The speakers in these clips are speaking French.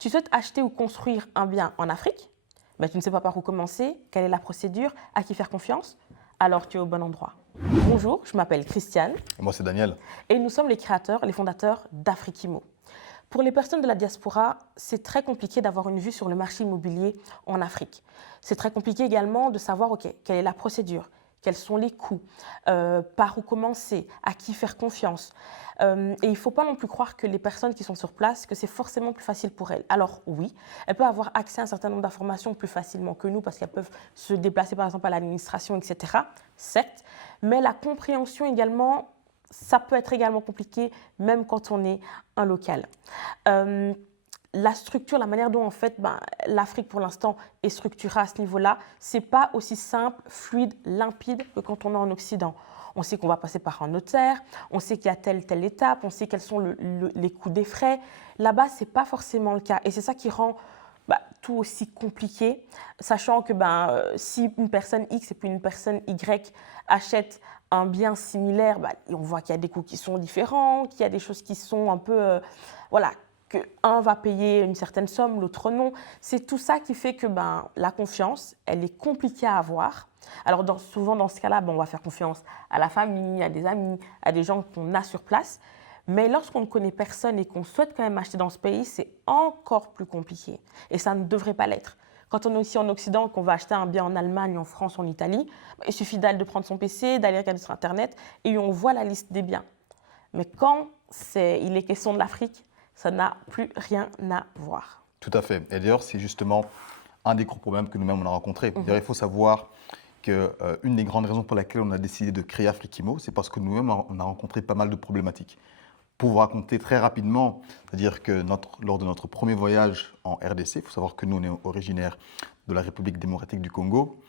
Tu souhaites acheter ou construire un bien en Afrique, mais tu ne sais pas par où commencer, quelle est la procédure, à qui faire confiance? Alors tu es au bon endroit. Bonjour, je m'appelle Christiane Et moi, c'est Daniel. et nous sommes les créateurs, les fondateurs d'Afrikimo. Pour les personnes de la diaspora, c'est très compliqué d'avoir une vue sur le marché immobilier en Afrique. C'est très compliqué également de savoir, OK, quelle est la procédure, quels sont les coûts, par où commencer, à qui faire confiance. Et il ne faut pas non plus croire que les personnes qui sont sur place, que c'est forcément plus facile pour elles. Alors oui, elles peuvent avoir accès à un certain nombre d'informations plus facilement que nous parce qu'elles peuvent se déplacer par exemple à l'administration, etc. Certes, mais la compréhension également, ça peut être également compliqué même quand on est un local. Euh, la structure, la manière dont en fait l'Afrique pour l'instant est structurée à ce niveau-là, c'est pas aussi simple, fluide, limpide que quand on est en Occident. On sait qu'on va passer par un notaire, on sait qu'il y a telle étape, on sait quels sont les coûts des frais. Là-bas, c'est pas forcément le cas et c'est ça qui rend tout aussi compliqué, sachant que si une personne X et puis une personne Y achètent un bien similaire, on voit qu'il y a des coûts qui sont différents, qu'il y a des choses qui sont un peu, voilà, qu'un va payer une certaine somme, l'autre non. C'est tout ça qui fait que la confiance, elle est compliquée à avoir. Alors souvent dans ce cas-là, on va faire confiance à la famille, à des amis, à des gens qu'on a sur place. Mais lorsqu'on ne connaît personne et qu'on souhaite quand même acheter dans ce pays, c'est encore plus compliqué. Et ça ne devrait pas l'être. Quand on est ici en Occident, qu'on va acheter un bien en Allemagne, en France, en Italie, il suffit de prendre son PC, d'aller regarder sur Internet et on voit la liste des biens. Mais quand il est question de l'Afrique, ça n'a plus rien à voir. Tout à fait. Et d'ailleurs, c'est justement un des gros problèmes que nous-mêmes on a rencontrés. D'ailleurs, il faut savoir qu'une des grandes raisons pour lesquelles on a décidé de créer Afrikimo, c'est parce que nous-mêmes, on a rencontré pas mal de problématiques. Pour vous raconter très rapidement, c'est-à-dire que lors de notre premier voyage en RDC, il faut savoir que nous, on est originaire de la République démocratique du Congo,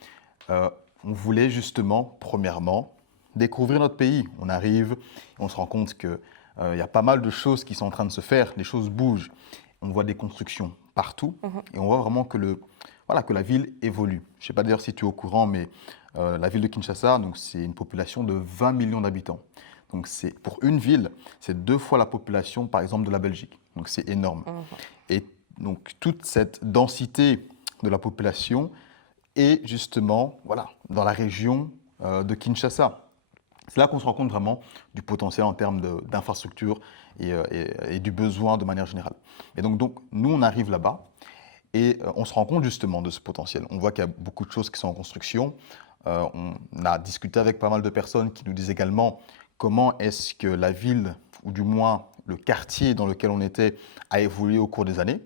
on voulait justement, premièrement, découvrir notre pays. On arrive, on se rend compte qu'il y a pas mal de choses qui sont en train de se faire, les choses bougent. On voit des constructions partout et on voit vraiment que la ville évolue. Je ne sais pas d'ailleurs si tu es au courant, mais la ville de Kinshasa, c'est une population de 20 millions d'habitants. Donc pour une ville, c'est 2 fois la population, par exemple, de la Belgique. Donc c'est énorme. Et donc toute cette densité de la population est justement dans la région de Kinshasa. C'est là qu'on se rend compte vraiment du potentiel en termes d'infrastructure et du besoin de manière générale. Et donc nous, on arrive là-bas et on se rend compte justement de ce potentiel. On voit qu'il y a beaucoup de choses qui sont en construction. On a discuté avec pas mal de personnes qui nous disent également comment est-ce que la ville, ou du moins le quartier dans lequel on était, a évolué au cours des années.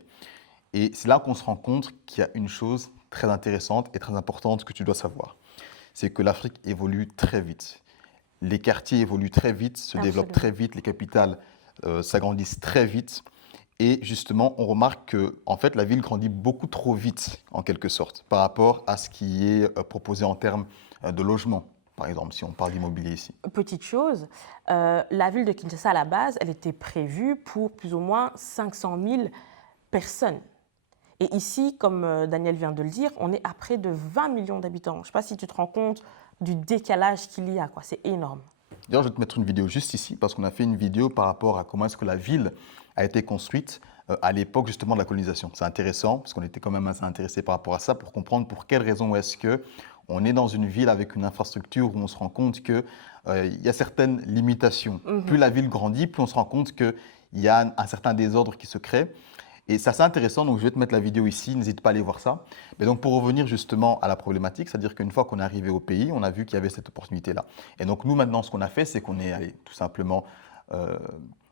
Et c'est là qu'on se rend compte qu'il y a une chose très intéressante et très importante que tu dois savoir. C'est que l'Afrique évolue très vite. Les quartiers évoluent très vite, se développent très vite, les capitales s'agrandissent très vite. Et justement, on remarque que en fait, la ville grandit beaucoup trop vite, en quelque sorte, par rapport à ce qui est proposé en termes de logement. Par exemple, si on parle d'immobilier ici. Petite chose, la ville de Kinshasa à la base, elle était prévue pour plus ou moins 500 000 personnes. Et ici, comme Daniel vient de le dire, on est à près de 20 millions d'habitants. Je ne sais pas si tu te rends compte du décalage qu'il y a, c'est énorme. D'ailleurs, je vais te mettre une vidéo juste ici, parce qu'on a fait une vidéo par rapport à comment est-ce que la ville a été construite à l'époque justement de la colonisation. C'est intéressant, parce qu'on était quand même assez intéressé par rapport à ça, pour comprendre pour quelles raisons est-ce qu'on est dans une ville avec une infrastructure où on se rend compte qu'il y a certaines limitations. Plus la ville grandit, plus on se rend compte qu'il y a un certain désordre qui se crée. Et c'est assez intéressant, donc je vais te mettre la vidéo ici, n'hésite pas à aller voir ça. Mais donc pour revenir justement à la problématique, c'est-à-dire qu'une fois qu'on est arrivé au pays, on a vu qu'il y avait cette opportunité-là. Et donc nous maintenant, ce qu'on a fait, c'est qu'on est allé tout simplement,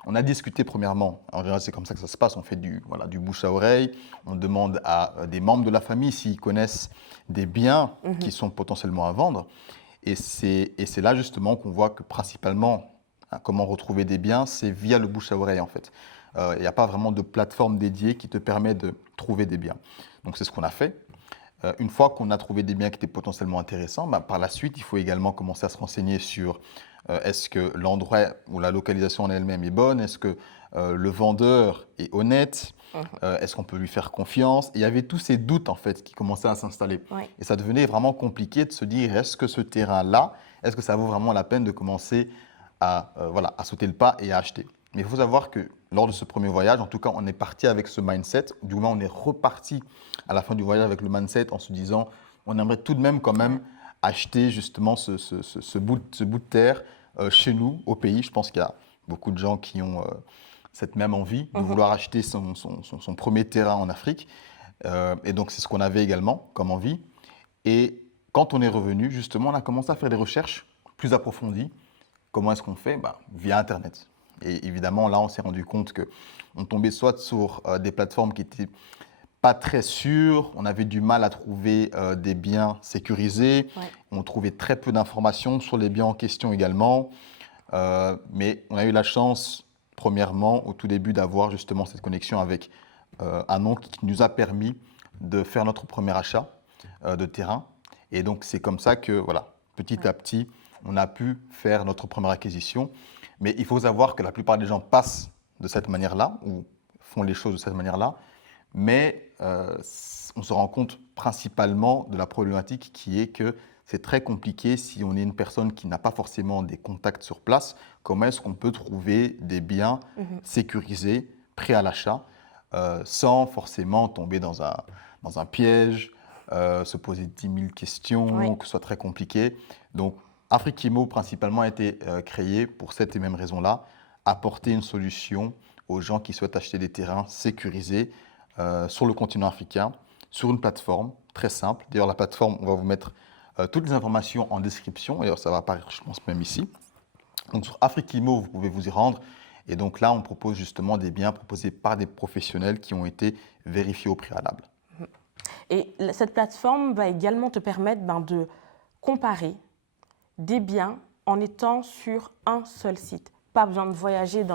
on a discuté premièrement, en général c'est comme ça que ça se passe, on fait du bouche à oreille, on demande à des membres de la famille s'ils connaissent des biens qui sont potentiellement à vendre. Et c'est là justement qu'on voit que principalement, comment retrouver des biens, c'est via le bouche à oreille en fait. Il n'y a pas vraiment de plateforme dédiée qui te permet de trouver des biens. Donc c'est ce qu'on a fait. Une fois qu'on a trouvé des biens qui étaient potentiellement intéressants, par la suite, il faut également commencer à se renseigner sur est-ce que l'endroit ou la localisation en elle-même est bonne, est-ce que le vendeur est honnête, est-ce qu'on peut lui faire confiance. Et il y avait tous ces doutes en fait qui commençaient à s'installer. Ouais. Et ça devenait vraiment compliqué de se dire est-ce que ce terrain-là, est-ce que ça vaut vraiment la peine de commencer à sauter le pas et à acheter. Mais il faut savoir que lors de ce premier voyage. En tout cas, on est parti avec ce mindset. Du moins, on est reparti à la fin du voyage avec le mindset en se disant, on aimerait tout de même quand même acheter justement ce bout de terre chez nous, au pays. Je pense qu'il y a beaucoup de gens qui ont cette même envie de vouloir acheter son premier terrain en Afrique. Et donc, c'est ce qu'on avait également comme envie. Et quand on est revenu, justement, on a commencé à faire des recherches plus approfondies. Comment est-ce qu'on fait? Via Internet. Et évidemment, là, on s'est rendu compte qu'on tombait soit sur des plateformes qui n'étaient pas très sûres, on avait du mal à trouver des biens sécurisés, on trouvait très peu d'informations sur les biens en question également. Mais on a eu la chance, premièrement, au tout début, d'avoir justement cette connexion avec un oncle qui nous a permis de faire notre premier achat de terrain. Et donc, c'est comme ça que, voilà, petit à petit, on a pu faire notre première acquisition. Mais il faut savoir que la plupart des gens passent de cette manière-là ou font les choses de cette manière-là. Mais on se rend compte principalement de la problématique qui est que c'est très compliqué si on est une personne qui n'a pas forcément des contacts sur place. Comment est-ce qu'on peut trouver des biens sécurisés, prêts à l'achat, sans forcément tomber dans un piège, se poser 10 000 questions, que ce soit très compliqué. Donc, Afrique-Imo principalement a été créé pour cette et même raison-là, apporter une solution aux gens qui souhaitent acheter des terrains sécurisés sur le continent africain, sur une plateforme très simple. D'ailleurs, la plateforme, on va vous mettre toutes les informations en description. D'ailleurs, ça va apparaître, je pense, même ici. Donc, sur Afrique-Imo, vous pouvez vous y rendre. Et donc là, on propose justement des biens proposés par des professionnels qui ont été vérifiés au préalable. Et cette plateforme va également te permettre de comparer des biens en étant sur un seul site. Pas besoin de voyager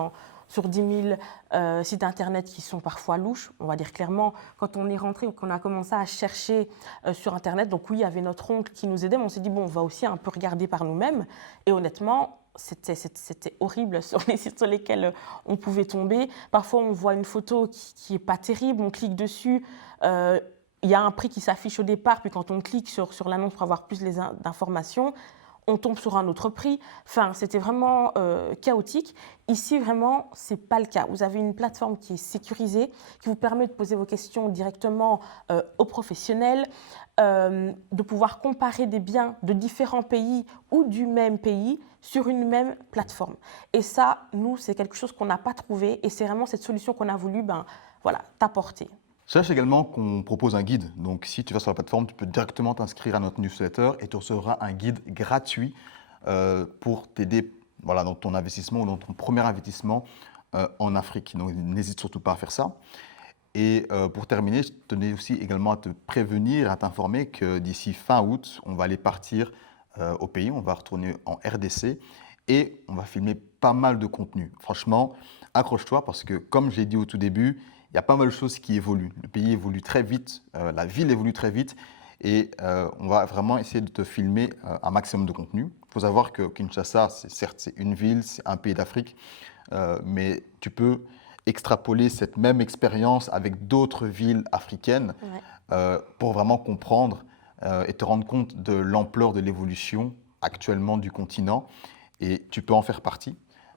sur 10 000 sites internet qui sont parfois louches. On va dire clairement, quand on est rentré ou qu'on a commencé à chercher sur internet, donc oui, il y avait notre oncle qui nous aidait, mais on s'est dit, bon, on va aussi un peu regarder par nous-mêmes. Et honnêtement, c'était horrible sur les sites sur lesquels on pouvait tomber. Parfois, on voit une photo qui n'est pas terrible, on clique dessus. Il y a un prix qui s'affiche au départ, puis quand on clique sur l'annonce pour avoir plus d'informations, on tombe sur un autre prix. Enfin, c'était vraiment chaotique. Ici, vraiment, ce n'est pas le cas. Vous avez une plateforme qui est sécurisée, qui vous permet de poser vos questions directement aux professionnels, de pouvoir comparer des biens de différents pays ou du même pays sur une même plateforme. Et ça, nous, c'est quelque chose qu'on n'a pas trouvé et c'est vraiment cette solution qu'on a voulu t'apporter. Sache également qu'on propose un guide. Donc, si tu vas sur la plateforme, tu peux directement t'inscrire à notre newsletter et tu recevras un guide gratuit pour t'aider dans ton investissement ou dans ton premier investissement en Afrique. Donc, n'hésite surtout pas à faire ça. Et pour terminer, je tenais aussi également à te prévenir, à t'informer que d'ici fin août, on va aller partir au pays, on va retourner en RDC et on va filmer pas mal de contenu. Franchement, accroche-toi parce que, comme je l'ai dit au tout début, il y a pas mal de choses qui évoluent. Le pays évolue très vite, la ville évolue très vite et on va vraiment essayer de te filmer un maximum de contenu. Il faut savoir que Kinshasa, c'est une ville, c'est un pays d'Afrique, mais tu peux extrapoler cette même expérience avec d'autres villes africaines pour vraiment comprendre et te rendre compte de l'ampleur de l'évolution actuellement du continent et tu peux en faire partie.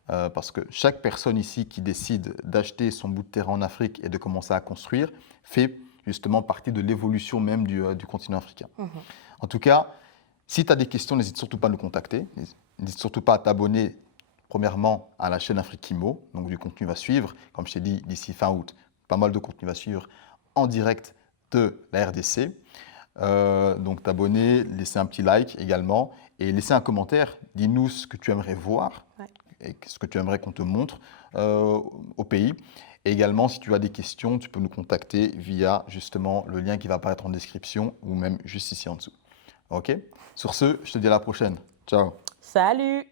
Parce que chaque personne ici qui décide d'acheter son bout de terrain en Afrique et de commencer à construire fait justement partie de l'évolution même du continent africain. En tout cas, si tu as des questions, n'hésite surtout pas à nous contacter. N'hésite surtout pas à t'abonner premièrement à la chaîne Afrique-Imo. Donc du contenu va suivre. Comme je t'ai dit, d'ici fin août, pas mal de contenu va suivre en direct de la RDC. Donc t'abonner, laisser un petit like également et laisser un commentaire. Dis-nous ce que tu aimerais voir. Et ce que tu aimerais qu'on te montre au pays. Et également, si tu as des questions, tu peux nous contacter via justement le lien qui va apparaître en description ou même juste ici en dessous. OK? Sur ce, je te dis à la prochaine. Ciao. Salut!